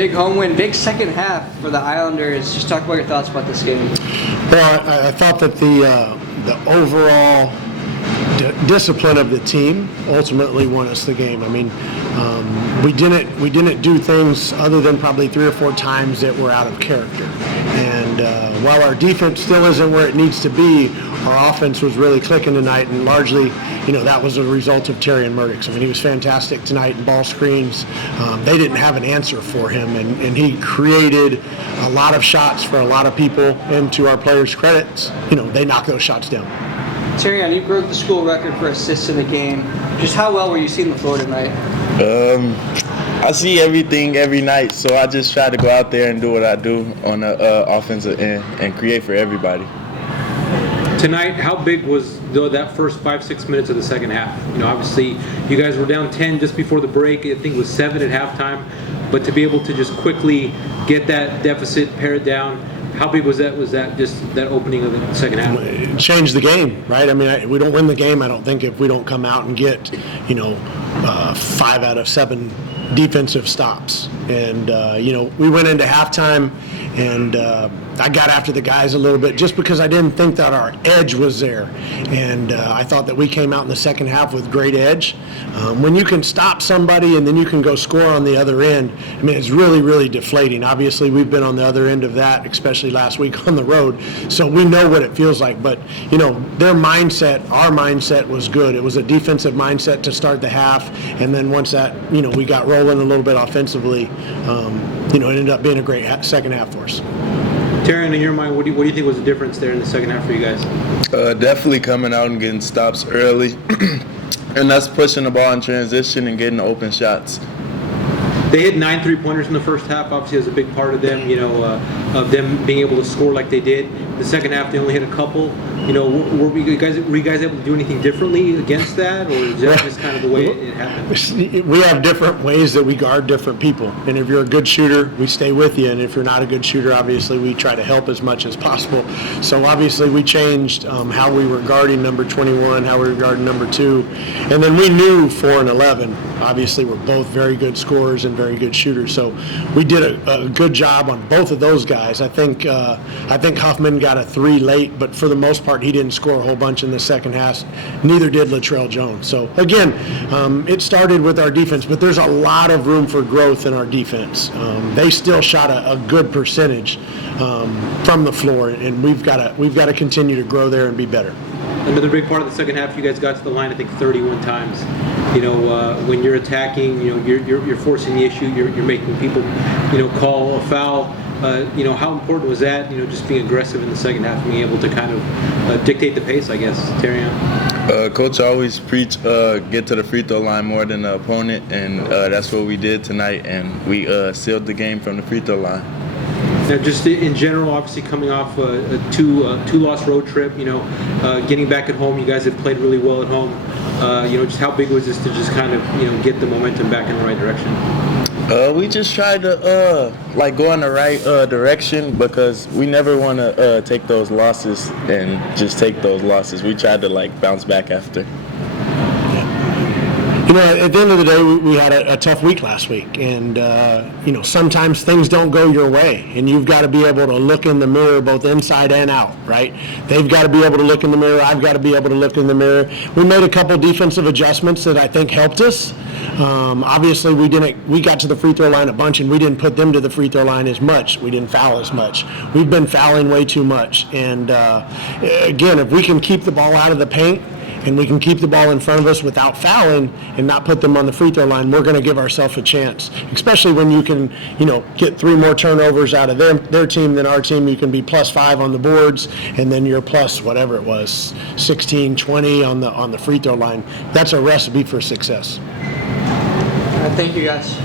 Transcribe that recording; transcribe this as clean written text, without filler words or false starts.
Big home win, big second half for the Islanders. Just talk about your thoughts about this game. Well, I thought that the overall discipline of the team ultimately won us the game. I mean, we didn't do things other than probably 3 or 4 times that were out of character. And while our defense still isn't where it needs to be, our offense was really clicking tonight, and largely, that was a result of Terry and Murdoch. I mean, he was fantastic tonight in ball screens. They didn't have an answer for him, and he created a lot of shots for a lot of people, and to our players' credits, they knocked those shots down. Terry, you broke the school record for assists in the game. Just how well were you seeing the floor tonight? I see everything every night, so I just try to go out there and do what I do on the offensive end and create for everybody. Tonight, how big was that first 5-6 minutes of the second half? Obviously, you guys were down 10 just before the break. I think it was 7 at halftime. But to be able to just quickly get that deficit, pare it down, how big was that? Was that just that opening of the second half? It changed the game, right? I mean, we don't win the game, I don't think, if we don't come out and get, 5 out of 7 defensive stops. And, we went into halftime, and I got after the guys a little bit just because I didn't think that our edge was there. And I thought that we came out in the second half with great edge. When you can stop somebody and then you can go score on the other end, I mean, it's really, really deflating. Obviously, we've been on the other end of that, especially last week on the road, so we know what it feels like. But, their mindset, our mindset was good. It was a defensive mindset to start the half, and then once that, we got rolling a little bit offensively, it ended up being a great second half for us. Taryn, in your mind, what do you think was the difference there in the second half for you guys? Definitely coming out and getting stops early, and that's pushing the ball in transition and getting open shots. They hit 9 3-pointers in the first half. Obviously, it was a big part of them, of them being able to score like they did. The second half, they only hit a couple. Were you guys able to do anything differently against that, or is that just kind of the way it happened? We have different ways that we guard different people. And if you're a good shooter, we stay with you. And if you're not a good shooter, obviously, we try to help as much as possible. So obviously, we changed how we were guarding number 21, how we were guarding number 2. And then we knew 4 and 11, obviously, were both very good scorers and very good shooters. So we did a good job on both of those guys. I think Huffman got a 3 late, but for the most part, he didn't score a whole bunch in the second half. Neither did Latrell Jones. So again, it started with our defense, but there's a lot of room for growth in our defense. They still shot a good percentage from the floor, and we've got to continue to grow there and be better. Another big part of the second half, you guys got to the line, I think, 31 times. When you're attacking, you're forcing the issue, you're making people, call a foul. How important was that, just being aggressive in the second half, being able to kind of dictate the pace, I guess, Terry? Coach always preach get to the free throw line more than the opponent, and that's what we did tonight, and we sealed the game from the free throw line. Now, just in general, obviously coming off a two-loss road trip, getting back at home, you guys have played really well at home. Just how big was this to just kind of, get the momentum back in the right direction? We just tried to go in the right direction, because we never want to take those losses and just take those losses. We tried to bounce back after. At the end of the day, we had a tough week last week, and sometimes things don't go your way, and you've got to be able to look in the mirror both inside and out, right? They've got to be able to look in the mirror. I've got to be able to look in the mirror. We made a couple defensive adjustments that I think helped us. Obviously, we got to the free throw line a bunch, and we didn't put them to the free throw line as much. We didn't foul as much. We've been fouling way too much, and again, if we can keep the ball out of the paint, and we can keep the ball in front of us without fouling and not put them on the free throw line, we're going to give ourselves a chance, especially when you can, get 3 more turnovers out of their team than our team. You can be +5 on the boards, and then you're plus whatever it was, 16, 20 on the free throw line. That's a recipe for success. Thank you, guys.